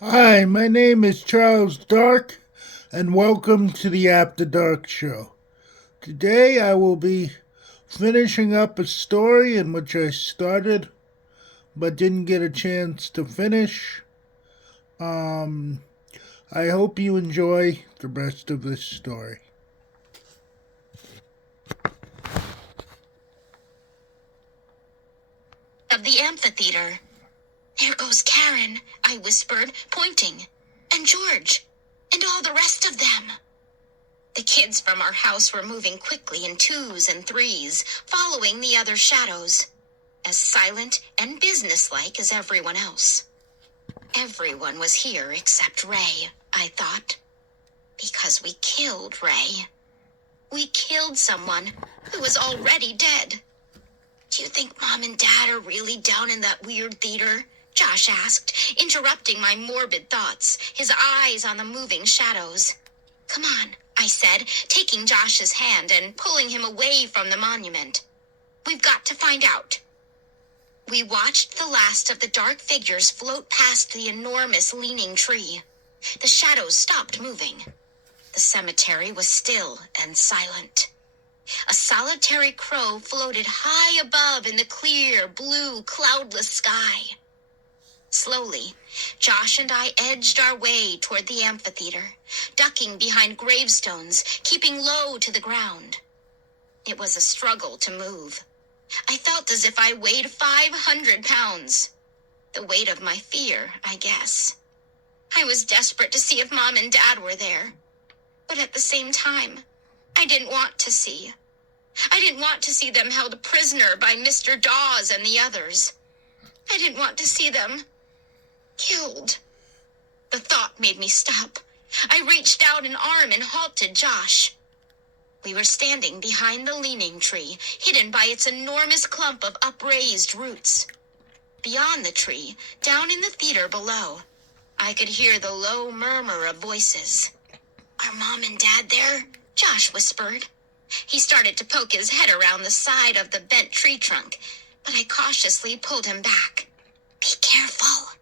Hi, my name is Charles Dark, and welcome to the After Dark Show. Today I will be finishing up a story in which I started but didn't get a chance to finish. Um, I hope you enjoy the rest of this story. Of the amphitheater. There goes Karen, I whispered, pointing. And George. And all the rest of them. The kids from our house were moving quickly in twos and threes, following the other shadows. As silent and businesslike as everyone else. Everyone was here except Ray, I thought. Because we killed Ray. We killed someone who was already dead. Do you think Mom and Dad are really down in that weird theater? Josh asked, interrupting my morbid thoughts, his eyes on the moving shadows. Come on, I said, taking Josh's hand and pulling him away from the monument. We've got to find out. We watched the last of the dark figures float past the enormous leaning tree. The shadows stopped moving. The cemetery was still and silent. A solitary crow floated high above in the clear, blue, cloudless sky. Slowly, Josh and I edged our way toward the amphitheater, ducking behind gravestones, keeping low to the ground. It was a struggle to move. I felt as if I weighed 500 pounds. The weight of my fear, I guess. I was desperate to see if Mom and Dad were there. But at the same time, I didn't want to see. I didn't want to see them held prisoner by Mr. Dawes and the others. I didn't want to see them killed. The thought made me stop. I reached out an arm and halted Josh. We were standing behind the leaning tree, hidden by its enormous clump of upraised roots. Beyond the tree, down in the theater below, I could hear the low murmur of voices. Are Mom and Dad there? Josh whispered. He started to poke his head around the side of the bent tree trunk, but I cautiously pulled him back. Be careful,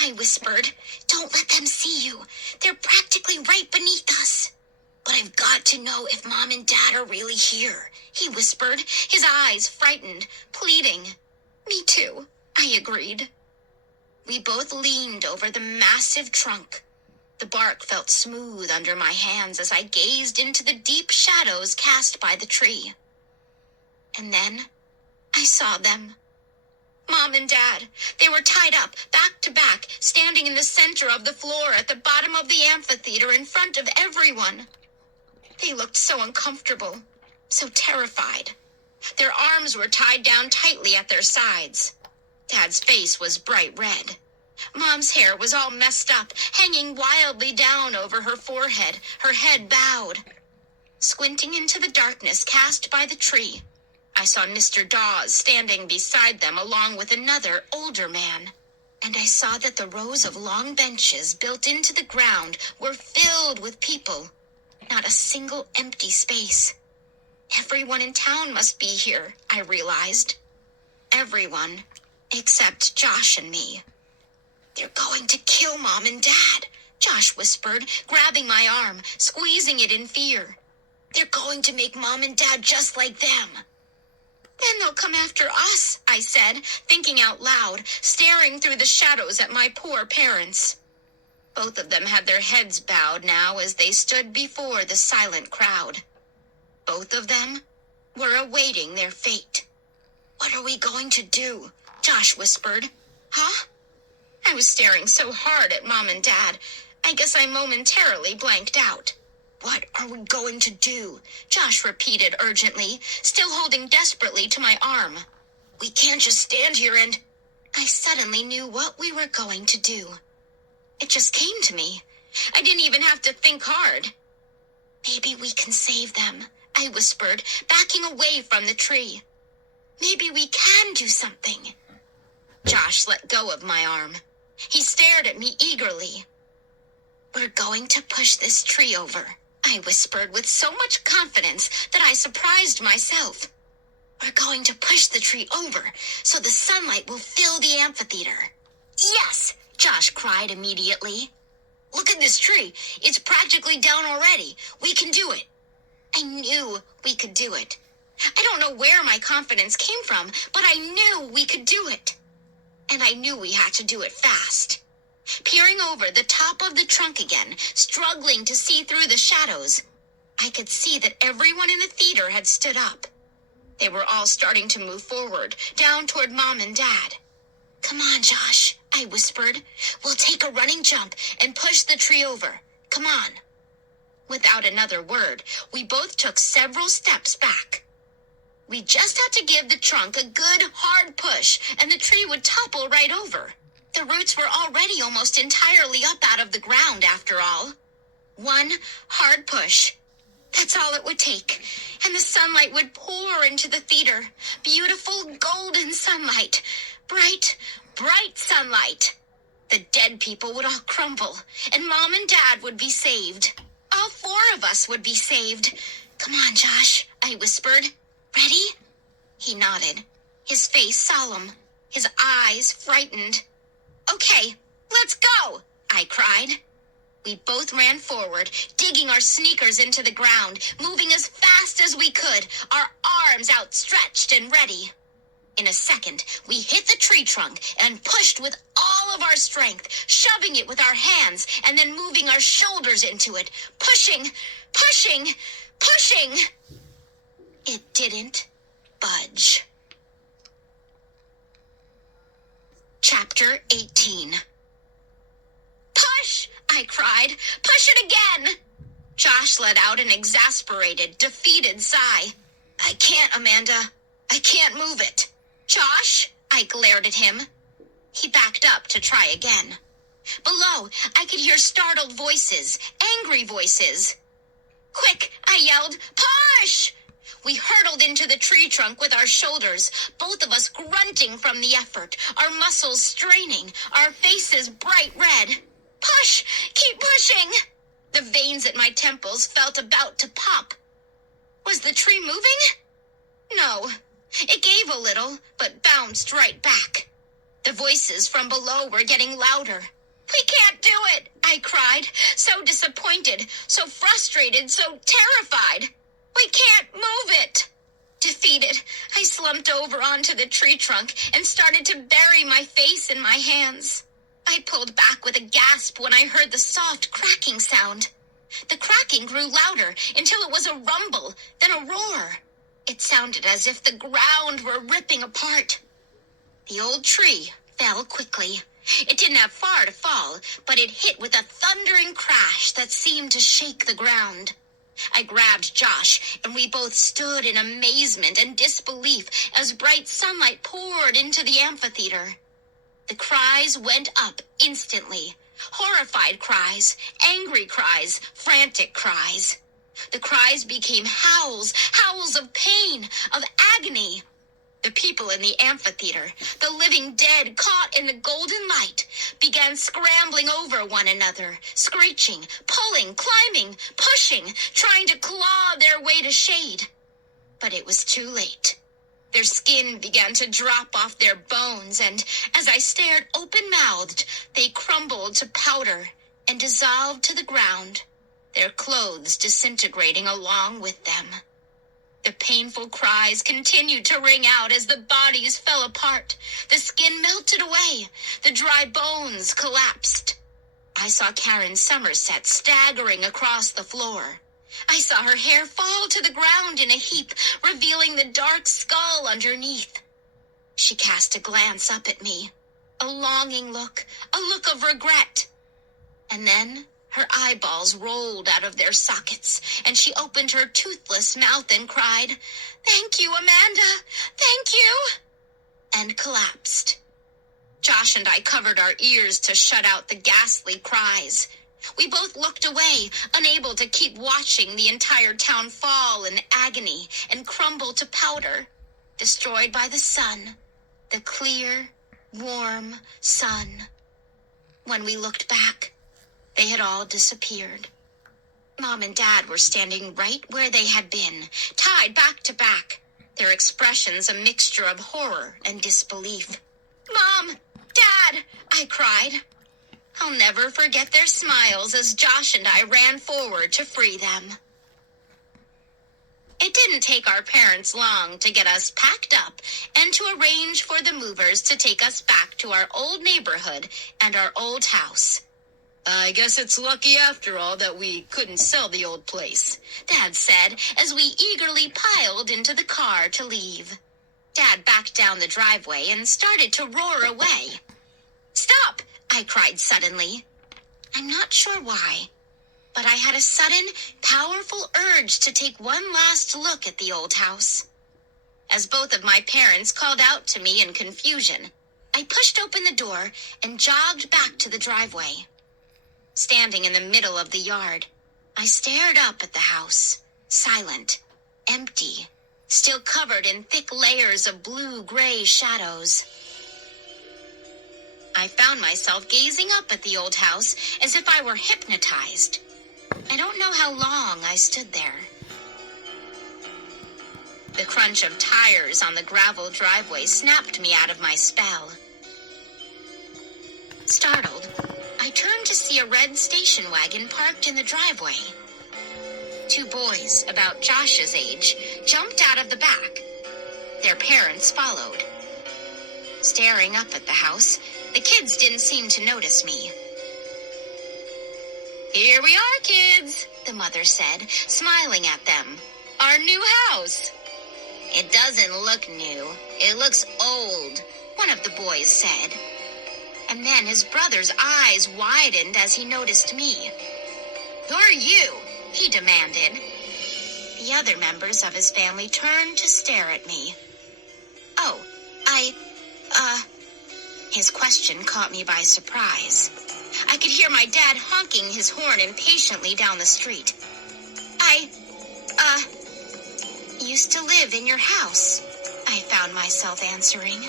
I whispered. Don't let them see you. They're practically right beneath us. But I've got to know if Mom and Dad are really here, he whispered, his eyes frightened, pleading. Me too, I agreed. We both leaned over the massive trunk. The bark felt smooth under my hands as I gazed into the deep shadows cast by the tree. And then I saw them. Mom and Dad, they were tied up, back to back, standing in the center of the floor at the bottom of the amphitheater in front of everyone. They looked so uncomfortable, so terrified. Their arms were tied down tightly at their sides. Dad's face was bright red. Mom's hair was all messed up, hanging wildly down over her forehead, her head bowed. Squinting into the darkness cast by the tree, I saw Mr. Dawes standing beside them along with another, older man. And I saw that the rows of long benches built into the ground were filled with people. Not a single empty space. Everyone in town must be here, I realized. Everyone, except Josh and me. They're going to kill Mom and Dad, Josh whispered, grabbing my arm, squeezing it in fear. They're going to make Mom and Dad just like them. Then they'll come after us, I said, thinking out loud, staring through the shadows at my poor parents. Both of them had their heads bowed now as they stood before the silent crowd. Both of them were awaiting their fate. What are we going to do? Josh whispered. Huh? I was staring so hard at Mom and Dad, I guess I momentarily blanked out. What are we going to do? Josh repeated urgently, still holding desperately to my arm. We can't just stand here and... I suddenly knew what we were going to do. It just came to me. I didn't even have to think hard. Maybe we can save them, I whispered, backing away from the tree. Maybe we can do something. Josh let go of my arm. He stared at me eagerly. We're going to push this tree over, I whispered with so much confidence that I surprised myself. We're going to push the tree over so the sunlight will fill the amphitheater. Yes, Josh cried immediately. "Look at this tree. It's practically down already. We can do it." I knew we could do it. I don't know where my confidence came from, but I knew we could do it. And I knew we had to do it fast. Peering over the top of the trunk again, struggling to see through the shadows, I could see that everyone in the theater had stood up. They were all starting to move forward, down toward Mom and Dad. "Come on, Josh," I whispered. "We'll take a running jump and push the tree over. Come on." Without another word, we both took several steps back. We just had to give the trunk a good, hard push, and the tree would topple right over. The roots were already almost entirely up out of the ground, after all. One hard push. That's all it would take, and the sunlight would pour into the theater. Beautiful golden sunlight. Bright, bright sunlight. The dead people would all crumble, and Mom and Dad would be saved. All 4 of us would be saved. "Come on, Josh," I whispered. "Ready?" He nodded, his face solemn, his eyes frightened. "Okay, let's go," I cried. We both ran forward, digging our sneakers into the ground, moving as fast as we could, our arms outstretched and ready. In a second, we hit the tree trunk and pushed with all of our strength, shoving it with our hands and then moving our shoulders into it, pushing, pushing, pushing. It didn't budge. Chapter 18. "Push!" I cried. "Push it again!" Josh let out an exasperated, defeated sigh. "I can't, Amanda. I can't move it." "Josh!" I glared at him. He backed up to try again. Below, I could hear startled voices, angry voices. "Quick!" I yelled. "Push!" We hurtled into the tree trunk with our shoulders, both of us grunting from the effort, our muscles straining, our faces bright red. "Push! Keep pushing!" The veins at my temples felt about to pop. Was the tree moving? No. It gave a little, but bounced right back. The voices from below were getting louder. "We can't do it!" I cried, so disappointed, so frustrated, so terrified. "We can't move it!" Defeated, I slumped over onto the tree trunk and started to bury my face in my hands. I pulled back with a gasp when I heard the soft cracking sound. The cracking grew louder until it was a rumble, then a roar. It sounded as if the ground were ripping apart. The old tree fell quickly. It didn't have far to fall, but it hit with a thundering crash that seemed to shake the ground. I grabbed Josh, and we both stood in amazement and disbelief as bright sunlight poured into the amphitheater. The cries went up instantly. Horrified cries, angry cries, frantic cries. The cries became howls, howls of pain, of agony. The people in the amphitheater, the living dead caught in the golden light, began scrambling over one another, screeching, pulling, climbing, pushing, trying to claw their way to shade. But it was too late. Their skin began to drop off their bones, and as I stared open-mouthed, they crumbled to powder and dissolved to the ground, their clothes disintegrating along with them. The painful cries continued to ring out as the bodies fell apart. The skin melted away. The dry bones collapsed. I saw Karen Somerset staggering across the floor. I saw her hair fall to the ground in a heap, revealing the dark skull underneath. She cast a glance up at me, a longing look, a look of regret. And then her eyeballs rolled out of their sockets, and she opened her toothless mouth and cried, "Thank you, Amanda! Thank you!" and collapsed. Josh and I covered our ears to shut out the ghastly cries. We both looked away, unable to keep watching the entire town fall in agony and crumble to powder, destroyed by the sun, the clear, warm sun. When we looked back, they had all disappeared. Mom and Dad were standing right where they had been, tied back to back, their expressions a mixture of horror and disbelief. "Mom! Dad!" I cried. I'll never forget their smiles as Josh and I ran forward to free them. It didn't take our parents long to get us packed up and to arrange for the movers to take us back to our old neighborhood and our old house. I guess it's lucky after all that we couldn't sell the old place, Dad said as we eagerly piled into the car to leave. Dad backed down the driveway and started to roar away. Stop! I cried suddenly. I'm not sure why, but I had a sudden, powerful urge to take one last look at the old house. As both of my parents called out to me in confusion, I pushed open the door and jogged back to the driveway. Standing in the middle of the yard, I stared up at the house, silent, empty, still covered in thick layers of blue-gray shadows. I found myself gazing up at the old house as if I were hypnotized. I don't know how long I stood there. The crunch of tires on the gravel driveway snapped me out of my spell. Startled, I turned to see a red station wagon parked in the driveway. Two boys, about Josh's age, jumped out of the back. Their parents followed. Staring up at the house, the kids didn't seem to notice me. Here we are, kids, the mother said, smiling at them. Our new house. It doesn't look new. It looks old, one of the boys said. And then his brother's eyes widened as he noticed me. Who are you? He demanded. The other members of his family turned to stare at me. Oh, His question caught me by surprise. I could hear my dad honking his horn impatiently down the street. Used to live in your house, I found myself answering.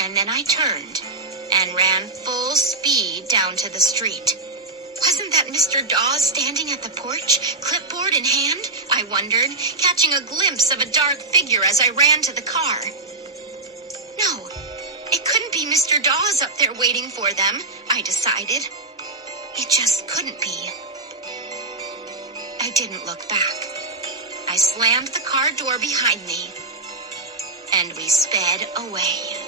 And then I turned and ran full speed down to the street. Wasn't that Mr. Dawes standing at the porch, clipboard in hand? I wondered, catching a glimpse of a dark figure as I ran to the car. No, it couldn't be Mr. Dawes up there waiting for them, I decided. It just couldn't be. I didn't look back. I slammed the car door behind me, and we sped away.